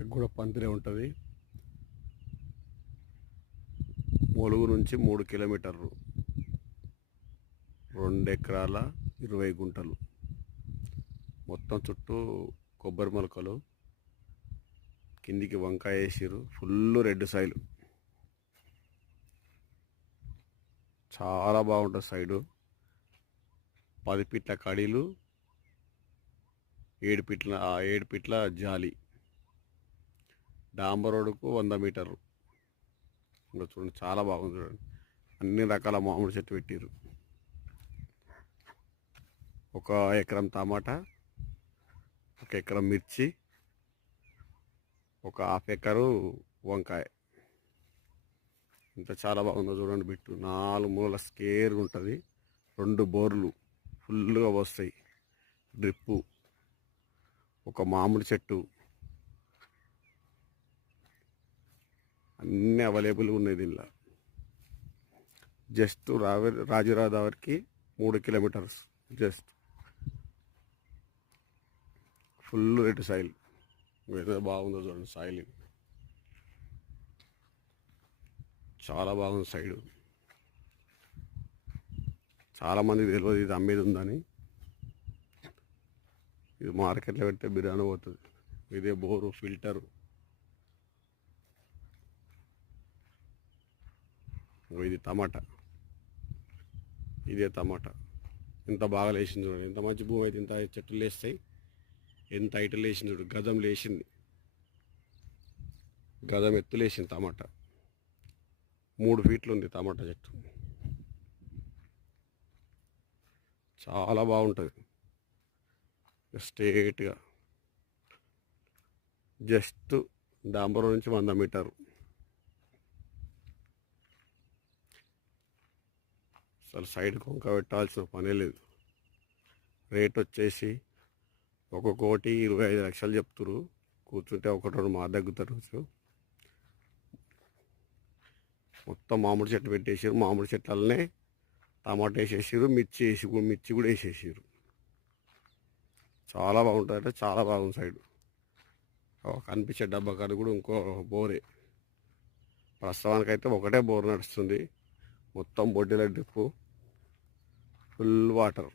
ఇక్కడికి కూడా పందిరే ఉంటుంది. ములుగు నుంచి 3 కిలోమీటర్లు, 2 ఎకరాల 20 గుంటలు. మొత్తం చుట్టూ కొబ్బరి మొలకలు, కిందికి వంకాయ వేసిరు. ఫుల్ రెడ్ సాయిల్, చాలా బాగుంటుంది సైడు. 10 ఫీట్ల కడీలు, 7 ఫీట్ల జాలి. డాంబర్ రోడ్డుకు 100 మీటర్లు. ఇంకా చూడండి చాలా బాగుంది. చూడండి అన్ని రకాల మామిడి చెట్టు పెట్టిరు. 1 ఎకరం టమాటా, 1 ఎకరం మిర్చి, 1/2 ఎకరు వంకాయ. ఇంత చాలా బాగుందో చూడండి. బిట్టు 4 మూలల స్కేర్గా ఉంటుంది. 2 బోర్లు ఫుల్గా వస్తాయి. డ్రిప్పు, 1 మామిడి చెట్టు, అన్నీ అవైలబుల్గా ఉన్నాయి దీనిలో. జస్ట్ రాజురాదావరికి 3 kilometres. Just full red soil. ఏదో బాగుందో చూడండి సాయిల్, చాలా బాగుంది సైడు. చాలామందికి తెలియదు ఇది అమ్మేది ఉందని. ఇది మార్కెట్లో పెడితే బిర్యానీ పోతుంది. ఇదే బోరు, ఫిల్టరు. ఇది టమాటా, ఇదే టమాటా. ఎంత బాగా లేచింది చూడండి. ఎంత మంచి భూమి అయితే ఇంత చెట్లు లేస్తాయి. ఎంత హైట్ లేచింది చూడు. గజం లేచింది, గజం ఎత్తు లేచింది టమాటా. 3 ఫీట్లు ఉంది టమాటా చెట్టు. చాలా బాగుంటుంది. స్ట్రేట్గా జస్ట్ డాంబర్ నుంచి 100 మీటరు. అసలు సైడ్ కొంక పెట్టాల్సిన పనే లేదు. రేట్ వచ్చేసి 1,25,00,000 చెప్తురు. కూర్చుంటే 1-2 మా దగ్గుతారు. మొత్తం మామిడి చెట్టు పెట్టేసారు. మామిడి చెట్లనే టమాటా వేసేసారు, మిర్చి కూడా వేసేసారు. చాలా బాగుంటుంది. అంటే చాలా బాగుంది సైడ్. కనిపించే డబ్బా కాడ కూడా ఇంకో బోరే. ప్రస్తుతానికైతే ఒకటే బోర్ నడుస్తుంది. మొత్తం బొడ్డెల డ్రిప్పు, ఫుల్ వాటర్.